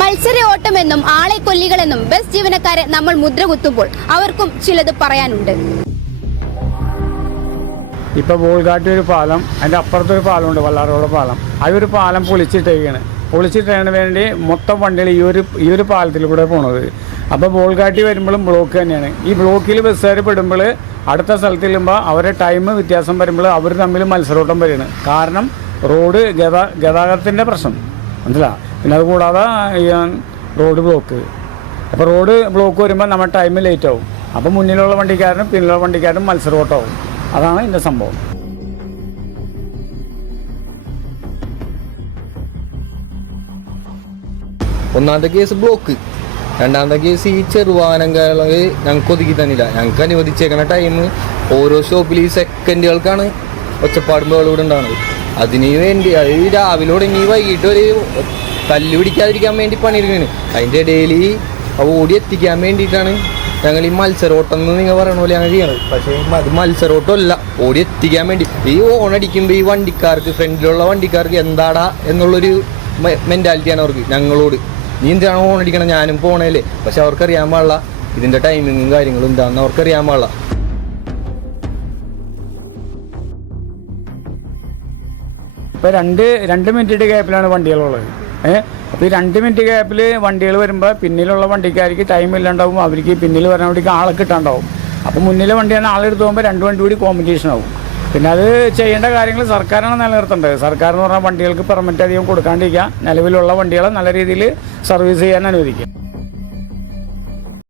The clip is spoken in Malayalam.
മത്സര ഓട്ടമെന്നും ആളെ കൊല്ലികളെന്നും ബസ് ജീവനക്കാരെ നമ്മൾ മുദ്ര കുത്തുമ്പോൾ അവർക്കും ചിലത് പറയാനുണ്ട്. ഇപ്പോൾ ബോൾഗാട്ടി ഒരു പാലം, അതിൻ്റെ അപ്പുറത്തൊരു പാലമുണ്ട്, വല്ലാറോട് പാലം. ആ ഒരു പാലം പൊളിച്ചിട്ടേക്കാണ്. പൊളിച്ചിട്ടതിന് വേണ്ടി മൊത്തം വണ്ടികൾ ഈ ഒരു പാലത്തിൽ കൂടെ പോണത്. അപ്പോൾ ബോൾഗാട്ടി വരുമ്പോഴും ബ്ലോക്ക് തന്നെയാണ്. ഈ ബ്ലോക്കിൽ ബസ്സുകാർ പെടുമ്പോൾ അടുത്ത സ്ഥലത്ത് ചെല്ലുമ്പോൾ അവരുടെ ടൈം വ്യത്യാസം വരുമ്പോൾ അവർ തമ്മിൽ മത്സരോട്ടം വരികയാണ്. കാരണം റോഡ് ഗതാഗതത്തിൻ്റെ പ്രശ്നം മനസ്സിലാണ്. പിന്നെ അതുകൂടാതെ റോഡ് ബ്ലോക്ക്. അപ്പോൾ റോഡ് ബ്ലോക്ക് വരുമ്പോൾ നമ്മുടെ ടൈം ലേറ്റ് ആവും. അപ്പോൾ മുന്നിലുള്ള വണ്ടിക്കാരനും പിന്നിലുള്ള വണ്ടിക്കാരനും മത്സരോട്ടമാവും. അതാണ് ഇതിൻ്റെ സംഭവം. ഒന്നാമത്തെ കേസ് ബ്ലോക്ക്, രണ്ടാമത്തെ കേസ് ഈ ചെറുവാഹനങ്ങൾ ഞങ്ങൾക്ക് ഒതുക്കി തന്നില്ല. ഞങ്ങൾക്ക് അനുവദിച്ചേക്കുന്ന ടൈം ഓരോ സ്റ്റോപ്പിൽ ഈ സെക്കൻഡുകൾക്കാണ് ഒച്ചപ്പാടും ബഹളൂടെ ഉണ്ടാകുന്നത്. അതിന് വേണ്ടി അത് രാവിലെ തുടങ്ങി വൈകിട്ട് ഒരു കല്ല് പിടിക്കാതിരിക്കാൻ വേണ്ടി പണിയെടുക്കുകയാണ്. അതിൻ്റെ ഇടയിൽ ഓടി എത്തിക്കാൻ വേണ്ടിയിട്ടാണ് ഞങ്ങൾ ഈ മത്സരോട്ടം എന്ന് നിങ്ങൾ പറയണ പോലെ ഞങ്ങൾ ചെയ്യണത്. പക്ഷേ അത് മത്സരോട്ടമല്ല, ഓടി എത്തിക്കാൻ വേണ്ടി. ഈ ഓണടിക്കുമ്പോൾ ഈ വണ്ടിക്കാർക്ക്, ഫ്രണ്ടിലുള്ള വണ്ടിക്കാർക്ക് എന്താടാ എന്നുള്ളൊരു മെൻറ്റാലിറ്റിയാണ് അവർക്ക് ഞങ്ങളോട്. നീ എന്തിനാണ് ഓണടിക്കണം, ഞാനും പോണേലേ. പക്ഷെ അവർക്കറിയാൻ പാടില്ല ഇതിൻ്റെ ടൈമിങ്ങും കാര്യങ്ങളും എന്താണെന്ന് അവർക്കറിയാൻ പാടില്ല. ഇപ്പോൾ രണ്ട് മിനിറ്റ് ഗ്യാപ്പിലാണ് വണ്ടികളുള്ളത്. അപ്പോൾ ഈ 2 മിനിറ്റ് ഗ്യാപ്പിൽ വണ്ടികൾ വരുമ്പോൾ പിന്നിലുള്ള വണ്ടിക്കാർക്ക് ടൈം ഇല്ലാണ്ടാവും. അവർക്ക് പിന്നിൽ വരാൻ വേണ്ടിക്ക് ആളെ കിട്ടാണ്ടാവും. അപ്പോൾ മുന്നിലെ വണ്ടിയാണ് ആളെടുത്ത് പോകുമ്പോൾ 2 വണ്ടി കൂടി കോമ്പറ്റീഷൻ ആവും. പിന്നെ അത് ചെയ്യേണ്ട കാര്യങ്ങൾ സർക്കാരാണ് നിലനിർത്തേണ്ടത്. സർക്കാർ എന്ന് പറഞ്ഞാൽ വണ്ടികൾക്ക് പെർമിറ്റ് അധികം കൊടുക്കാണ്ടിരിക്കുക, നിലവിലുള്ള വണ്ടികളെ നല്ല രീതിയിൽ സർവീസ് ചെയ്യാൻ അനുവദിക്കുക.